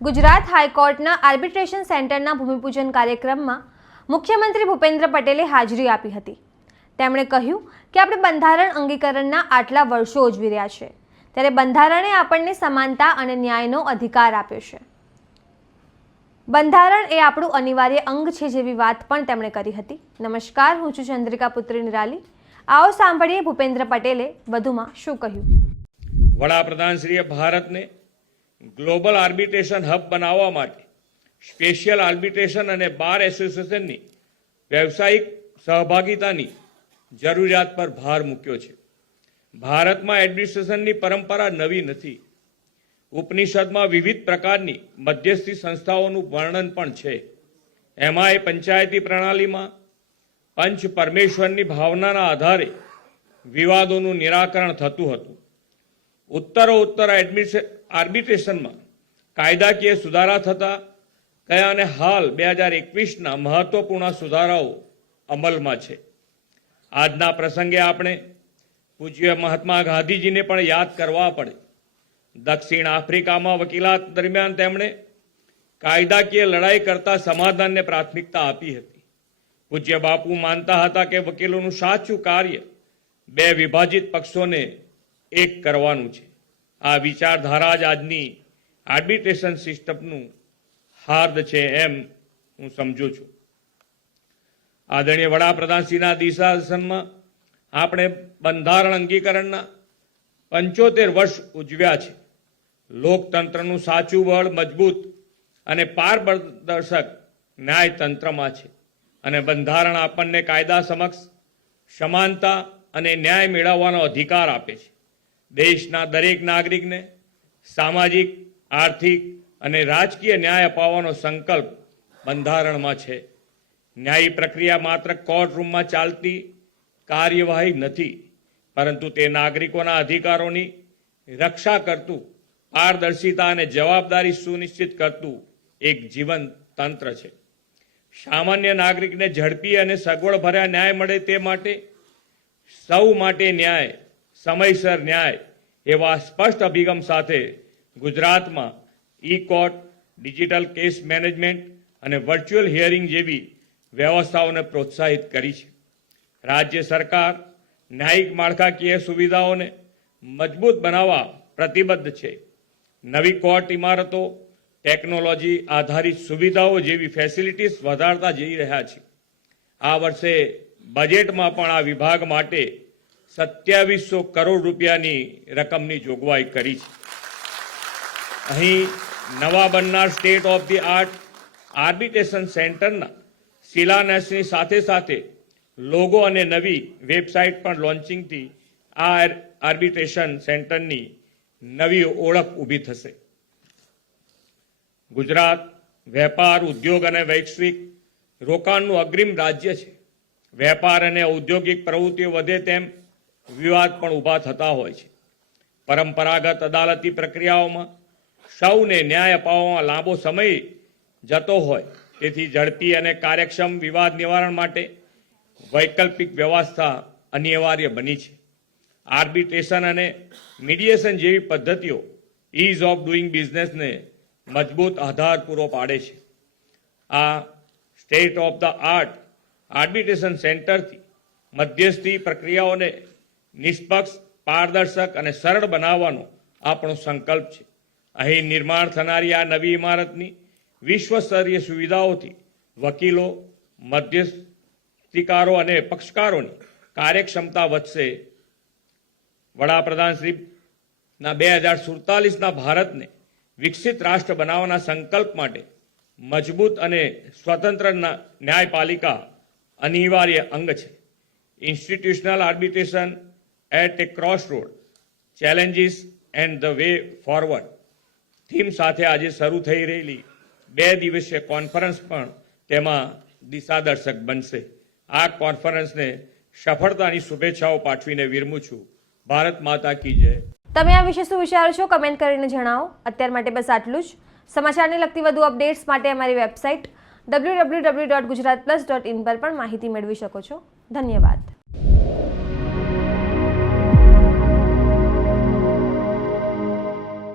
ગુજરાત હાઈકોર્ટના આર્બિટ્રેશન સેન્ટરના ભૂમિપૂજન કાર્યક્રમમાં મુખ્યમંત્રી ભૂપેન્દ્ર પટેલે હાજરી આપી હતી। તેમણે કહ્યું કે આપણે બંધારણ અંગીકરણના આટલા વર્ષો ઉજવી રહ્યા છે, ત્યારે બંધારણે આપણને સમાનતા અને ન્યાયનો અધિકાર આપ્યો છે। બંધારણ એ આપણું અનિવાર્ય અંગ છે જેવી વાત પણ તેમણે કરી હતી। નમસ્કાર, હું છું ચંદ્રિકા પુત્રી નિરાલી। आओ सांभळीए भूपेन्द्र पटेले વધુમાં શું કહ્યું। વડાપ્રધાનશ્રીએ ભારતને ગ્લોબલ આર્બિટ્રેશન હબ બનાવવા માટે સ્પેશિયલ આર્બિટ્રેશન અને બાર એસોસિએશનની વ્યવસાયિક સહભાગિતાની જરૂરિયાત પર ભાર મૂક્યો છે। ભારતમાં એડમિનિસ્ટ્રેશનની પરંપરા નવી નથી। ઉપનિષદમાં વિવિધ પ્રકારની મધ્યસ્થી સંસ્થાઓનું વર્ણન પણ છે। એમાં પંચાયતી પ્રણાલીમાં પંચ પરમેશ્વરની ભાવનાના આધારે વિવાદોનું નિરાકરણ થતું હતું। ઉત્તરોત્તર આર્બિટ્રેશનમાં કાયદાકીય સુધારા થતા ગયા અને હાલ 2021ના મહત્વપૂર્ણ સુધારાઓ અમલમાં છે। આજના પ્રસંગે આપણે પૂજ્ય મહાત્મા ગાંધીજીને પણ યાદ કરવા પડે। દક્ષિણ આફ્રિકામાં વકીલાત દરમિયાન તેમણે કાયદાકીય લડાઈ કરતા સમાધાનને પ્રાથમિકતા આપી હતી। પૂજ્ય બાપુ માનતા હતા કે વકીલોનું સાચું કાર્ય બે વિભાજિત પક્ષોને એક કરવાનું છે। આ વિચારધારા જ આજની આર્બિટ્રેશન સિસ્ટમનું હાર્દ છે એમ હું સમજું છું। આદરણીય વડાપ્રધાનશ્રીના દિશાદર્શનમાં આપણે બંધારણ અંગીકરણના 75 વર્ષ ઉજવ્યા છે। લોકતંત્રનું સાચું બળ મજબૂત અને પારદર્શક ન્યાયતંત્રમાં છે અને બંધારણ આપણને કાયદા સમક્ષ સમાનતા અને ન્યાય મેળવવાનો અધિકાર આપે છે। દેશના દરેક નાગરિકને સામાજિક, આર્થિક અને રાજકીય ન્યાય અપાવવાનો સંકલ્પ બંધારણમાં છે। ન્યાયી પ્રક્રિયા માત્ર કોર્ટ રૂમમાં ચાલતી કાર્યવાહી નથી, પરંતુ તે નાગરિકોના અધિકારોની રક્ષા કરતું, પારદર્શિતા અને જવાબદારી સુનિશ્ચિત કરતું એક જીવંત તંત્ર છે। સામાન્ય નાગરિકને ઝડપી અને સગવડભર્યા ન્યાય મળે તે માટે સૌ માટે ન્યાય, સમયસર ન્યાય એવા સ્પષ્ટ અભિગમ સાથે ગુજરાતમાં ઈ-કોર્ટ, ડિજિટલ કેસ મેનેજમેન્ટ અને વર્ચ્યુઅલ હિયરિંગ જેવી વ્યવસ્થાઓને પ્રોત્સાહિત કરી છે। રાજ્ય સરકાર ન્યાયિક માળખાકીય સુવિધાઓને મજબૂત બનાવવા પ્રતિબદ્ધ છે। નવી કોર્ટ ઇમારતો, ટેકનોલોજી આધારિત સુવિધાઓ જેવી ફેસિલિટીઝ વધારતા જઈ રહ્યા છે। આ વર્ષે બજેટમાં પણ આ વિભાગ માટે 2700 કરોડ રૂપિયાની રકમની જોગવાઈ કરી છે। અહીં નવા બનનાર state of the art arbitration સેન્ટરના શિલાન્યાસની સાથે સાથે લોગો અને નવી વેબસાઇટ પણ લોન્ચિંગથી આ આર્બિટ્રેશન સેન્ટરની નવી ઓળખ ઊભી થશે। ગુજરાત વેપાર, ઉદ્યોગ અને વૈશ્વિક રોકાણનું અગ્રીમ રાજ્ય છે। વેપાર અને ઔદ્યોગિક પ્રવૃત્તિઓ વધે તેમ વિવાદ પણ ઊભા થતા હોય છે। પરંપરાગત અદાલતી પ્રક્રિયાઓમાં સૌને ન્યાય અપાવવામાં લાંબો સમય જતો હોય, તેથી ઝડપી અને કાર્યક્ષમ વિવાદ નિવારણ માટે વૈકલ્પિક વ્યવસ્થા અનિવાર્ય બની છે। આર્બિટ્રેશન અને મીડિયેશન જેવી પદ્ધતિઓ ઇઝ ઓફ ડુઇંગ બિઝનેસને મજબૂત આધાર પૂરો પાડે છે। આ state of the art arbitration સેન્ટરથી મધ્યસ્થી પ્રક્રિયાઓને નિષ્પક્ષ, પારદર્શક અને સરળ બનાવવાનો આપણો સંકલ્પ છે। અહીં નિર્માણ થનારી આ નવી ઇમારતની વિશ્વસ્તરીય સુવિધાઓથી વકીલો, મધ્યસ્થીકારો અને પક્ષકારોની કાર્યક્ષમતા વધશે। વડાપ્રધાનશ્રીના 2047ના ભારતને વિકસિત રાષ્ટ્ર બનાવવાના સંકલ્પ માટે મજબૂત અને સ્વતંત્ર ન્યાયપાલિકા અનિવાર્ય અંગ છે। Institutional arbitration at a cross road, challenges and the way forward theme સાથે આજે શરૂ થઈ રહેલી 2 દિવસીય કોન્ફરન્સ પણ તેમાં દિશાદર્શક બનશે। આ કોન્ફરન્સને સફળતાની શુભેચ્છાઓ પાઠવીને વિરમું છું। ભારત માતા કી જય। તમે આ વિશે શું વિચારો છો, કમેન્ટ કરીને જણાવો। અત્યાર માટે બસ આટલું જ। સમાચારને લગતી વધુ અપડેટ્સ માટે અમારી વેબસાઇટ www.gujaratplus.in પર પણ માહિતી મેળવી શકો છો। ધન્યવાદ।